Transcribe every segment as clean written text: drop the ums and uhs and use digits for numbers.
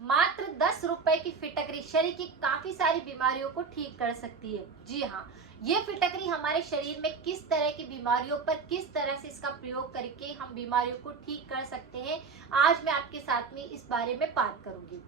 मात्र 10 रुपए की फिटकरी शरीर की काफी सारी बीमारियों को ठीक कर सकती है। जी हाँ, ये फिटकरी हमारे शरीर में किस तरह की बीमारियों पर किस तरह से इसका प्रयोग करके हम बीमारियों को ठीक कर सकते हैं, आज मैं आपके साथ में इस बारे में बात करूंगी।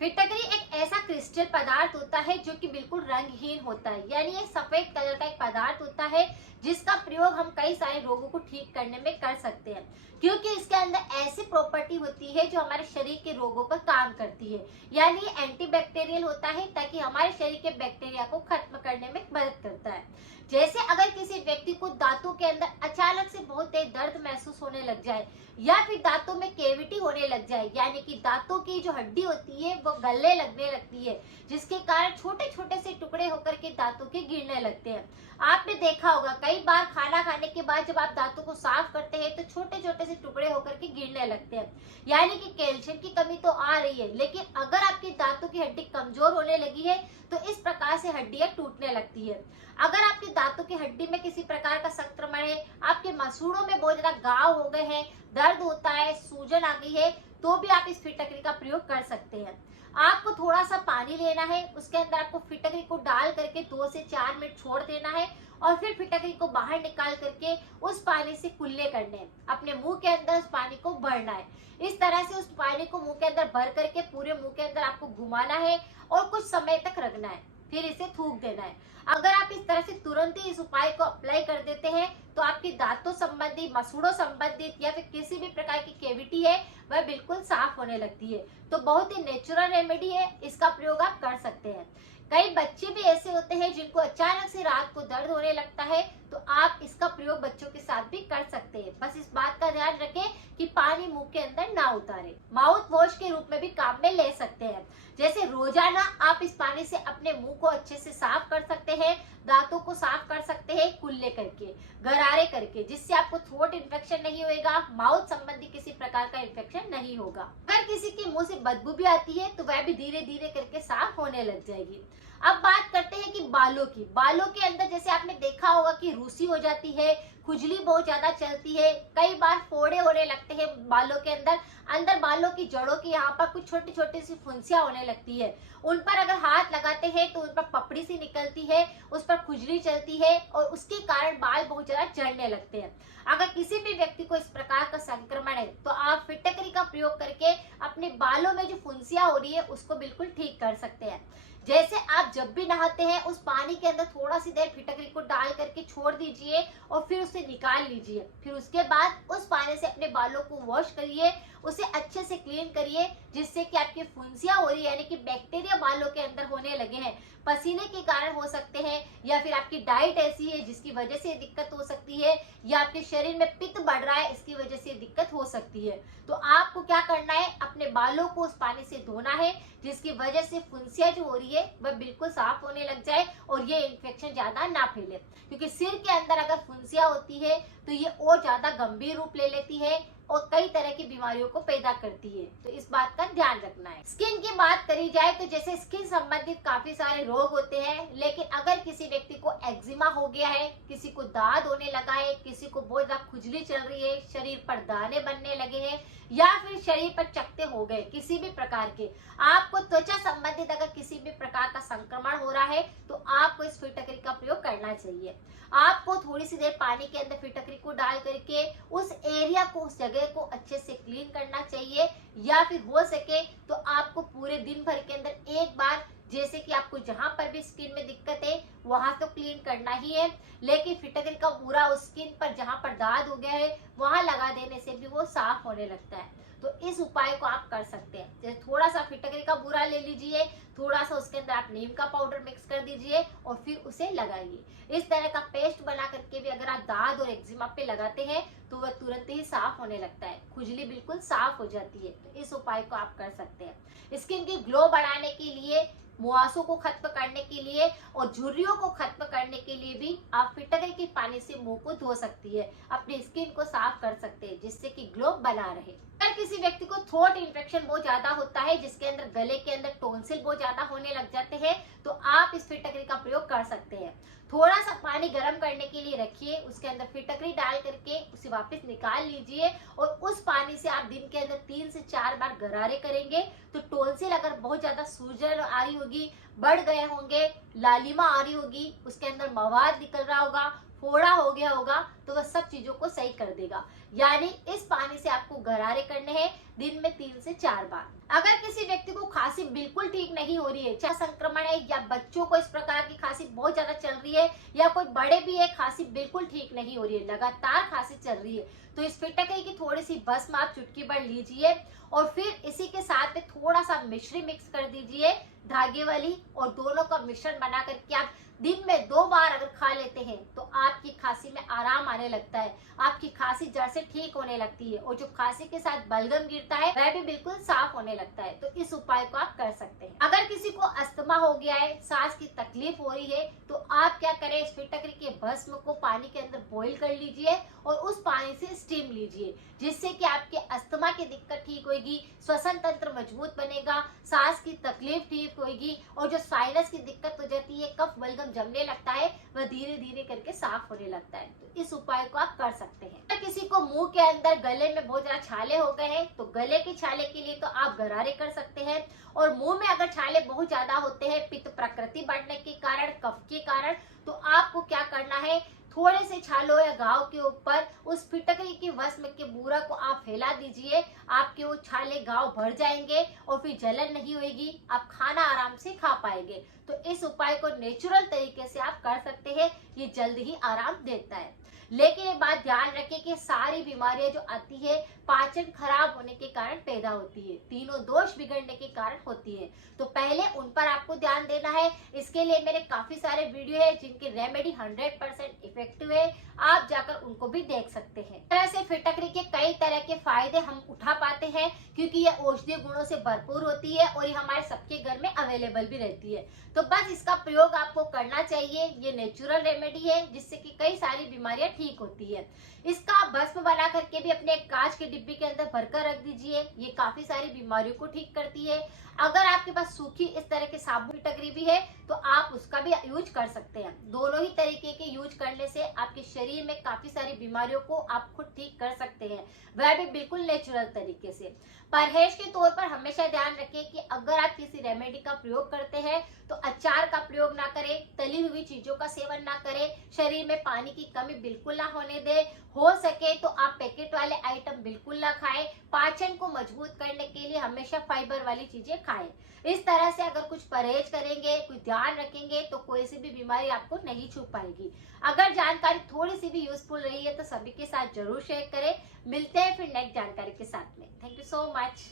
फिटकरी एक ऐसा क्रिस्टल पदार्थ होता है जो कि बिल्कुल रंगहीन होता है, यानी एक सफेद कलर का एक पदार्थ होता है जिसका प्रयोग हम कई सारे रोगों को ठीक करने में कर सकते हैं, क्योंकि इसके अंदर ऐसी प्रॉपर्टी होती है जो हमारे शरीर के रोगों पर काम करती है। यानी एंटीबैक्टीरियल होता है ताकि हमारे शरीर के बैक्टीरिया को खत्म करने में मदद करता है। जैसे अगर किसी व्यक्ति को दांतों के अंदर अचानक से बहुत तेज दर्द महसूस होने लग जाए या फिर दांतों में कैविटी होने लग जाए, यानी कि दांतों की जो हड्डी होती है वो गलने लगने लगती है, जिसके कारण छोटे छोटे से टुकड़े होकर के दांतों के गिरने लगते हैं। आपने देखा होगा कई बार खाना खाने के बाद जब आप दांतों को साफ करते हैं तो छोटे छोटे से टुकड़े होकर के गिरने लगते हैं, यानी कि कैल्शियम की कमी तो आ रही है। लेकिन अगर आपकी दांतों की हड्डी कमजोर होने लगी है तो इस प्रकार से हड्डियां टूटने लगती है। अगर आपके दांतों की हड्डी में किसी प्रकार का संक्रमण है, आपके मसूड़ों में बहुत ज्यादा घाव हो गए हैं, दर्द होता है, सूजन आ गई है, तो भी आप इस फिटकरी का प्रयोग कर सकते हैं। आपको थोड़ा सा पानी लेना है, उसके अंदर आपको फिटकरी को डाल करके 2 से 4 मिनट छोड़ देना है और फिर फिटकरी को बाहर निकाल करके उस पानी से कुल्ले करने हैं। अपने मुंह के अंदर उस पानी को भरना है। इस तरह से उस पानी को मुंह के अंदर भर करके पूरे मुंह के अंदर आपको घुमाना है और कुछ समय तक रखना है, फिर इसे थूक देना है। अगर आप इस तरह से तुरंत ही इस उपाय को अप्लाई कर देते हैं तो आपकी दांतों संबंधी, मसूड़ों संबंधित या फिर किसी भी प्रकार की कैविटी है वह बिल्कुल साफ होने लगती है। तो बहुत ही नेचुरल रेमेडी है, इसका प्रयोग आप कर सकते हैं। कई बच्चे भी ऐसे होते हैं जिनको अचानक से रात को दर्द होने लगता है, तो आप इसका प्रयोग बच्चों के साथ भी कर सकते हैं। बस इस बात का ध्यान रखें कि पानी मुंह के अंदर ना उतारे। माउथ वॉश के रूप में भी काम में ले सकते हैं। जैसे रोजाना आप इस पानी से अपने मुंह को अच्छे से साफ कर सकते हैं, दांतों को साफ कर सकते हैं कुल्ले करके, गरारे करके, जिससे आपको थ्रोट इन्फेक्शन नहीं होगा, माउथ संबंधी किसी प्रकार का इन्फेक्शन नहीं होगा। अगर किसी के मुंह से बदबू भी आती है तो वह भी धीरे धीरे करके साफ होने लग जाएगी। अब बात करते हैं कि बालों की। बालों के अंदर जैसे आपने देखा होगा कि रूसी हो जाती है, खुजली बहुत ज्यादा चलती है, कई बार फोड़े होने लगते हैं बालों के अंदर, अंदर बालों की जड़ों की यहाँ पर कुछ छोटी छोटी सी फुंसियां होने लगती है। उन पर अगर हाथ लगाते हैं तो उन पर पपड़ी सी निकलती है, उस पर खुजली चलती है और उसके कारण बाल बहुत ज्यादा झड़ने लगते हैं। अगर किसी भी व्यक्ति को इस प्रकार का संक्रमण है तो आप फिटकरी का प्रयोग करके अपने बालों में जो फुंसियां हो रही है उसको बिल्कुल ठीक कर सकते हैं। जैसे आप जब भी नहाते हैं उस पानी के अंदर थोड़ा सी देर फिटकरी को डाल करके छोड़ दीजिए और फिर उसे निकाल लीजिए। फिर उसके बाद उस पानी से अपने बालों को वॉश करिए, उसे अच्छे से क्लीन करिए, जिससे कि आपकी फुंसियां हो रही है यानी कि बैक्टीरिया बालों के अंदर होने लगे हैं, पसीने के कारण हो सकते हैं, या फिर आपकी डाइट ऐसी है जिसकी वजह से दिक्कत हो सकती है, या आपके शरीर में पित्त बढ़ रहा है इसकी वजह से दिक्कत हो सकती है। तो आपको क्या करना है, अपने बालों को उस पानी से धोना है, जिसकी वजह से फुंसियां जो हो रही है वह बिल्कुल साफ होने लग जाए और ये इन्फेक्शन ज्यादा ना फैले। क्योंकि सिर के अंदर अगर फुंसियां होती है तो ये और ज्यादा गंभीर रूप ले लेती है और कई तरह की बीमारियों को पैदा करती है, तो इस बात का ध्यान रखना है। स्किन की बात करी जाए तो जैसे स्किन संबंधित काफी सारे रोग होते हैं, लेकिन अगर किसी व्यक्ति को एक्जिमा हो गया है, किसी को दाद होने लगा है, किसी को बहुत ज्यादा खुजली चल रही है, शरीर पर दाने बनने लगे हैं या फिर शरीर पर चकत्ते हो गए, किसी भी प्रकार के, आपको त्वचा संबंधित अगर किसी भी प्रकार का संक्रमण हो रहा है तो आपको इस फिटकरी का प्रयोग करना चाहिए। आपको थोड़ी सी देर पानी के अंदर फिटकरी को डाल करके उस एरिया को, उस जगह को अच्छे से क्लीन करना चाहिए, या फिर हो सके तो आपको पूरे दिन भर के अंदर एक बार, जैसे कि आपको जहां पर भी स्किन में दिक्कत है वहां तो क्लीन करना ही है, लेकिन फिटकरी का पूरा उस स्किन पर जहां पर दाग हो गया है वहां लगा देने से भी वो साफ होने लगता है। तो इस उपाय को आप कर सकते हैं। जैसे थोड़ा सा फिटकरी का बूरा ले लीजिए, थोड़ा सा उसके अंदर आप नीम का पाउडर मिक्स कर दीजिए और फिर उसे लगाइए। इस तरह का पेस्ट बना करके भी अगर आप दाद और एक्जिमा पे लगाते हैं तो वह तुरंत ही साफ होने लगता है, खुजली बिल्कुल साफ हो जाती है। तो इस उपाय को आप कर सकते हैं। स्किन की ग्लो बढ़ाने के लिए, मुहासों को खत्म करने के लिए और झुर्रियों को खत्म करने के लिए भी आप फिटकरी के पानी से मुंह को धो सकती है, अपनी स्किन को साफ कर सकते हैं, जिससे कि ग्लो बना रहे। अगर किसी व्यक्ति को थ्रोट इन्फेक्शन बहुत ज्यादा होता है, जिसके अंदर गले के अंदर टॉन्सिल बहुत ज्यादा होने लग जाते हैं, तो आप इस फिटकरी का प्रयोग कर सकते हैं। थोड़ा सा पानी गर्म करने के लिए रखिए, उसके अंदर फिटकरी डाल करके उसे वापस निकाल लीजिए और उस पानी से आप दिन के अंदर 3 से 4 बार गरारे करेंगे तो टॉन्सिल अगर बहुत ज्यादा सूजन आ रही होगी, बढ़ गए होंगे, लालिमा आ रही होगी, उसके अंदर मवाद निकल रहा होगा, फोड़ा हो गया होगा, तो वह सब चीजों को सही कर देगा। यानी इस पानी से आपको गरारे करने हैं दिन में 3 से 4 बार। अगर किसी व्यक्ति को खांसी बिल्कुल ठीक नहीं हो रही है, चाहे संक्रमण है या बच्चों को इस प्रकार की खांसी बहुत ज्यादा चल रही है या कोई बड़े भी है, खांसी बिल्कुल ठीक नहीं हो रही है, लगातार खांसी चल रही है, तो इस फिटकरी की थोड़ी सी भस्म आप चुटकी भर लीजिए और फिर इसी के साथ में थोड़ा सा मिश्री मिक्स कर दीजिए धागे वाली, और दोनों का मिश्रण बना करके आप दिन में 2 बार अगर खा लेते हैं तो आपकी खांसी में आराम आने लगता है, आपकी खांसी जड़ से ठीक होने लगती है और जो खांसी के साथ बलगम गिरता है वह भी बिल्कुल साफ होने लगता है। तो इस उपाय को आप कर सकते हैं। अगर किसी को अस्थमा हो गया है, सांस की तकलीफ हो रही है, तो आप क्या करें, इस फिटकरी के भस्म को पानी के अंदर बॉईल कर लीजिए और उस पानी से स्टीम लीजिए, जिससे कि आपके अस्थमा की दिक्कत ठीक होगी, श्वसन तंत्र मजबूत बनेगा, सांस की तकलीफ ठीक होगी और जो साइनस की दिक्कत हो जाती है, कफ बलगम जमने लगता है, वह धीरे धीरे करके साफ होने लगता है। तो इस उपाय को आप कर सकते हैं। अगर किसी को मुंह के अंदर गले में बहुत ज्यादा छाले हो गए हैं, तो गले के छाले के लिए तो आप गरारे कर सकते हैं, और मुंह में अगर छाले बहुत ज्यादा होते हैं पित्त प्रकृति बढ़ने के कारण, कफ के कारण, तो आपको क्या करना है, थोड़े से छालों या घाव के ऊपर उस फिटकरी की भस्म के बूरा को आप फैला दीजिए, आपके वो छाले घाव भर जाएंगे और फिर जलन नहीं होगी, आप खाना आराम से खा पाएंगे। तो इस उपाय को नेचुरल तरीके से आप कर सकते हैं, ये जल्द ही आराम देता है। लेकिन ये बात ध्यान रखें कि सारी बीमारियां जो आती है पाचन खराब होने के कारण पैदा होती है, तीनों दोष बिगड़ने के कारण होती है, तो पहले उन पर आपको ध्यान देना है। इसके लिए मेरे काफी सारे वीडियो है जिनकी रेमेडी 100% इफेक्टिव है, आप जाकर उनको भी देख सकते हैं। इस तरह से फिटकरी के कई तरह के फायदे हम उठा पाते हैं, क्योंकि ये औषधीय गुणों से भरपूर होती है और ये हमारे सबके घर में अवेलेबल भी रहती है। तो बस इसका प्रयोग आपको करना चाहिए, ये नेचुरल रेमेडी है जिससे कि कई सारी बीमारियां ठीक होती है। इसका आप भस्म बना करके भी अपने एक कांच के डिब्बे के अंदर भरकर रख दीजिए, ये काफी सारी बीमारियों को ठीक करती है। अगर आपके पास सूखी इस तरह के साबुन फिटकरी भी है तो आप उसका भी यूज कर सकते हैं। दोनों ही तरीके के यूज करने से आपके शरीर में काफी सारी बीमारियों को आप खुद ठीक कर सकते हैं, वह भी बिल्कुल नेचुरल तरीके से। परहेज के तौर पर हमेशा ध्यान रखें कि अगर आप किसी रेमेडी का प्रयोग करते हैं तो अचार का प्रयोग ना करें, तली हुई चीजों का सेवन ना करें, शरीर में पानी की कमी बिल्कुल ना होने दें, हो सके तो आप पैकेट वाले आइटम बिल्कुल ना खाएं, पाचन को मजबूत करने के लिए हमेशा फाइबर वाली चीजें खाएं। इस तरह से अगर कुछ परहेज करेंगे, कुछ ध्यान रखेंगे तो कोई सी भी बीमारी आपको नहीं छू पाएगी। अगर जानकारी थोड़ी सी भी यूजफुल रही है तो सभी के साथ जरूर शेयर करें। मिलते हैं फिर नेक्स्ट जानकारी के साथ में। Thank you so much.